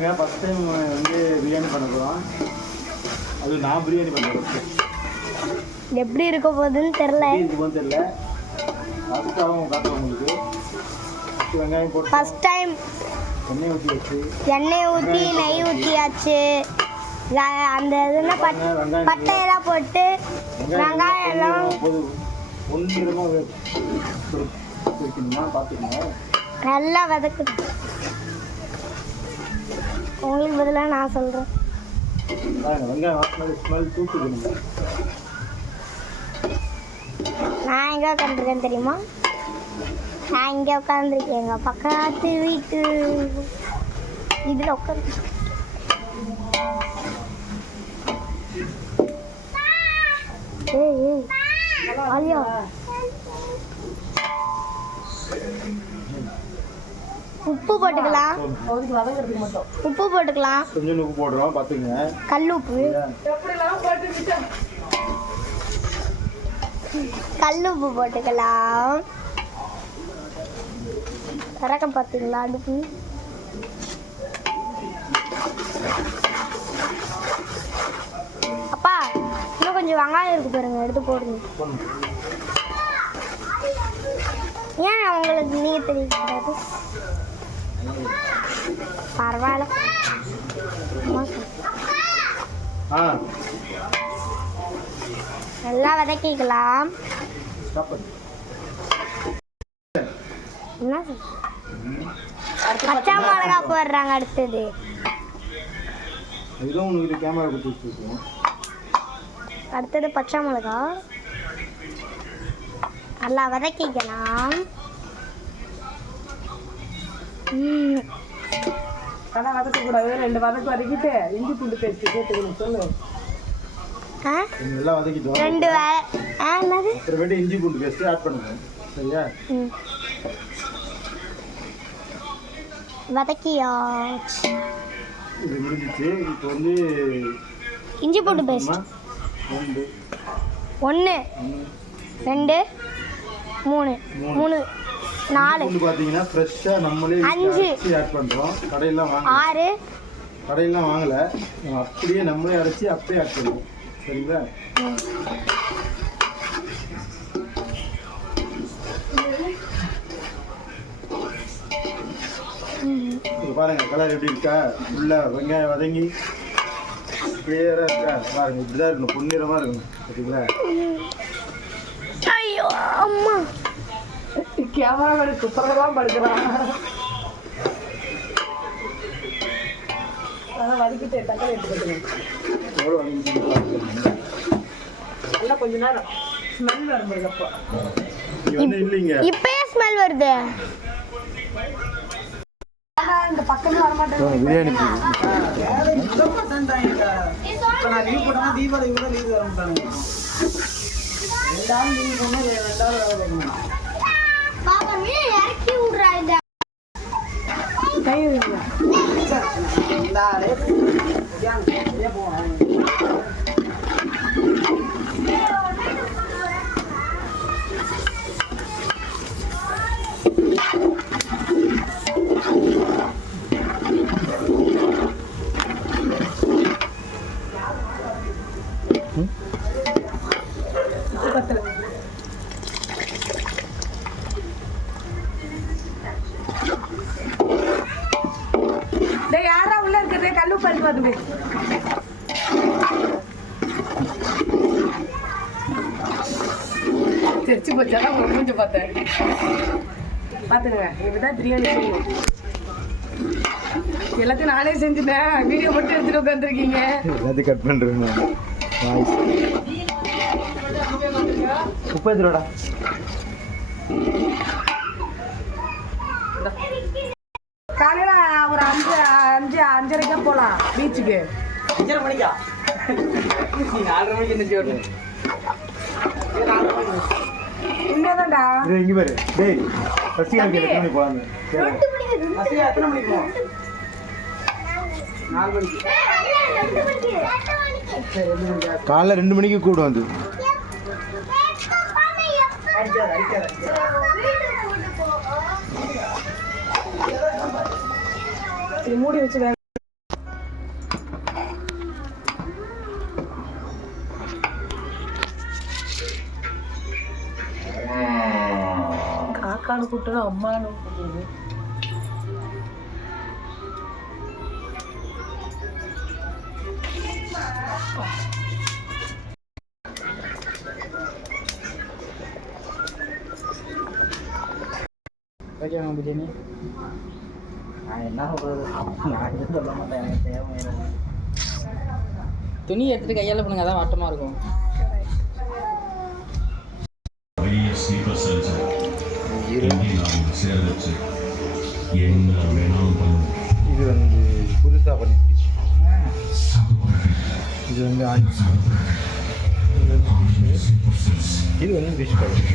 First time வந்து பிரியாணி பண்ண போகிறோம். அது நான் பிரியாணி பண்ணுறேன். எப்படி இருக்க போகுதுன்னு தெரியல. ஃபஸ்ட்டாகவும் காட்டுறோம் உங்களுக்கு. வெங்காயம் போட்டு ஃபஸ்ட் டைம் எண்ணெய் ஊற்றி நெய் ஊற்றியாச்சு. அந்த இதெல்லாம் பட்டையெல்லாம் போட்டு வெங்காயம் எல்லாம் பொன்னிறமாக வைக்கணுமா பார்த்துக்கணும். நல்லா வதக்குது. உங்களுக்கு பதிலாக நான் சொல்கிறேன். வெங்காயம் வாசனை ஸ்மெல் தூக்குதுங்க. நான் எங்கே உட்காந்துருக்கேன் தெரியுமா? நான் இங்கே உட்காந்துருக்கேன். எங்கள் பக்கத்து வீட்டு இதில் உட்காந்து. ஏய் ஆலியா, உப்பு போட்டுக்கலாம். உப்பு போட்டுக்கலாம். கொஞ்சம் உப்பு போடுறோம் பார்த்துங்க. கல் உப்பு போட்டுக்கலாம். இறக்கம் பார்த்தீங்களா அடுப்பு? அப்பா இன்னும் கொஞ்சம் வெங்காயம் இருக்கு பாருங்க, எடுத்து போடுங்க. ஏன் உங்களுக்கு நீங்க தெரியக்கூடாது? பரவாயில்ல. நல்லா வதக்கிக்கலாம். பச்சை மிளகா போடுறாங்க. அடுத்தது அடுத்தது பச்சை மிளகா நல்லா வதக்கிக்கலாம். ஆனால் வதக்கக்கூடாது. 2 வதக்கு வதக்கிட்டு இஞ்சி பூண்டு பேஸ்ட் சேர்த்துக்கணும். சொல்லு. நல்லா வதக்கிட்டோம். 2 என்னது? அப்புறமேட்டு இஞ்சி பூண்டு பேஸ்ட் ஆட் பண்ணுங்க. சரியா? வதக்கியாச்சு. இது முடிஞ்சிச்சு. இப்போ வந்து இஞ்சி பூண்டு பேஸ்ட் 1 2 3 4 பூண்டு பார்த்தீங்கன்னா ஃப்ரெஷ்ஷாக நம்மளே 5 ஆட் பண்ணுறோம். கடையெல்லாம் வாங்க 6 கடையெல்லாம் வாங்கலை. நம்ம அப்படியே நம்மளே அரைச்சி அப்படியே ஆட் பண்ணுவோம். சரிங்களா? இப்போ பாருங்கள் கலர் எப்படி இருக்கா? ஃபுல்லாக வெங்காயம் வதங்கி கிளியராக இருக்கா? பாருங்கள் இப்படி தான் இருக்கணும். பொன்னிறமாக இருக்கணும். சரிங்களா? ஐயோ அம்மா, கேமரா குப்பரெல்லாம் படுக்கிறான். அதான் வதக்கிட்டு தக்காளி எடுத்துக்கிட்டு நல்லா கொஞ்ச நேரம் ஸ்மெல் வரும்போது. அப்போ இல்லைங்க, இப்பயே ஸ்மெல் வருது. இந்த பக்கமே வரமாட்டேன். பிரியாணி தீபாவளி கூட லீவ் வர மாட்டாங்க. 2 நாள் லீவ் பண்ணா 2 நாள் வேலை பார்க்கணும். பாப்பா நீ இறக்கி விடுறா. இந்த கை வைங்க. இந்த ஆளே ஏன் போவாங்க? யாரா உள்ள இருக்கிறதே கல்லு பறிச்சு வந்து தெரிச்சு போச்சாதான் முடிஞ்சு பார்த்தேன். பார்த்துங்க இப்படிதான் பிரியாணி செய்யணும். எல்லாத்தையும் நானே செஞ்சுட்டேன். வீடியோ மட்டும் எடுத்துட்டு உட்காந்துருக்கீங்க. எல்லாத்தையும் கட் பண்ணுறேன். உப்பு எதுடா? காலையில ஒரு 5:30 போலாம் பீச்சுக்கு. 5:30 மணிக்கா? 4:30 மணிக்கு என்ன இங்கதான்டா. இங்க பாரு. டேய் ரசிகா கேட்க போலாம். ரசிகா எத்தனை மணிக்கு போவோம்? 4 மணிக்கு. காலைல 2 மணிக்கு கூட வந்து மூடி வச்சு அக்கானு கூப்பிட்டு அம்மானு கூப்பிடுது. ஓகேங்க பிரியாணி. நான் என்ன சொல்கிறது, நான் எதுவும் சொல்ல மாட்டேன். எனக்கு தேவை துணி எடுத்துட்டு கையால் பண்ணுங்க, அதான் வாட்டமாக இருக்கும். இது வந்து புதுசாக பண்ணிடுச்சு. இது வந்து இது வந்து ஃபிஷ் கலர்.